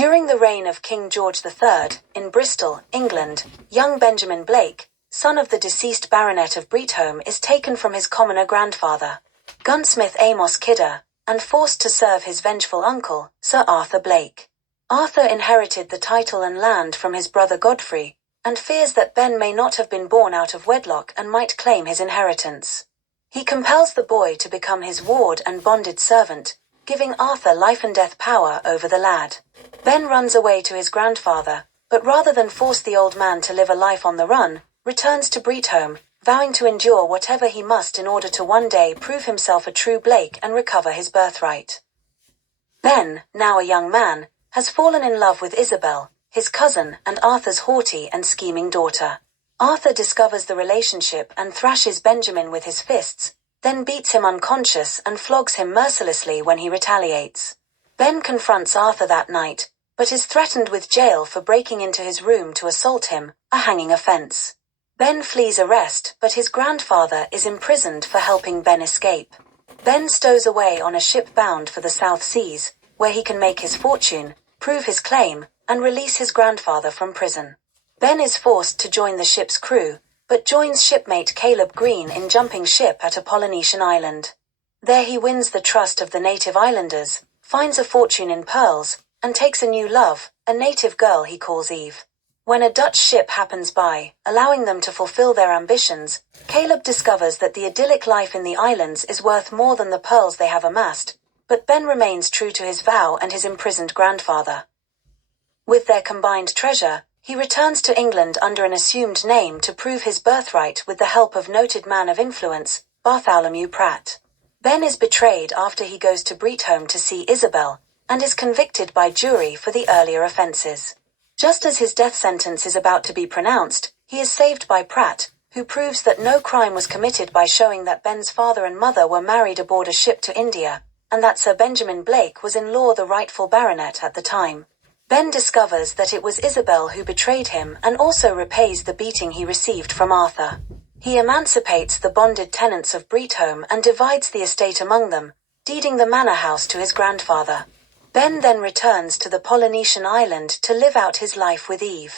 During the reign of King George III, in Bristol, England, young Benjamin Blake, son of the deceased Baronet of Bretholme, is taken from his commoner grandfather, gunsmith Amos Kidder, and forced to serve his vengeful uncle, Sir Arthur Blake. Arthur inherited the title and land from his brother Godfrey, and fears that Ben may not have been born out of wedlock and might claim his inheritance. He compels the boy to become his ward and bonded servant, giving Arthur life and death power over the lad. Ben runs away to his grandfather, but rather than force the old man to live a life on the run, returns to Bretholme, vowing to endure whatever he must in order to one day prove himself a true Blake and recover his birthright. Ben, now a young man, has fallen in love with Isabel, his cousin and Arthur's haughty and scheming daughter. Arthur discovers the relationship and thrashes Benjamin with his fists, then beats him unconscious and flogs him mercilessly when he retaliates. Ben confronts Arthur that night, but is threatened with jail for breaking into his room to assault him, a hanging offense. Ben flees arrest, but his grandfather is imprisoned for helping Ben escape. Ben stows away on a ship bound for the South Seas, where he can make his fortune, prove his claim, and release his grandfather from prison. Ben is forced to join the ship's crew, but joins shipmate Caleb Green in jumping ship at a Polynesian island. There he wins the trust of the native islanders, finds a fortune in pearls, and takes a new love, a native girl he calls Eve. When a Dutch ship happens by, allowing them to fulfill their ambitions, Caleb discovers that the idyllic life in the islands is worth more than the pearls they have amassed, but Ben remains true to his vow and his imprisoned grandfather. With their combined treasure, he returns to England under an assumed name to prove his birthright with the help of noted man of influence, Bartholomew Pratt. Ben is betrayed after he goes to Bretholme to see Isabel, and is convicted by jury for the earlier offences. Just as his death sentence is about to be pronounced, he is saved by Pratt, who proves that no crime was committed by showing that Ben's father and mother were married aboard a ship to India, and that Sir Benjamin Blake was in law the rightful baronet at the time. Ben discovers that it was Isabel who betrayed him and also repays the beating he received from Arthur. He emancipates the bonded tenants of Bretholme and divides the estate among them, deeding the manor house to his grandfather. Ben then returns to the Polynesian island to live out his life with Eve.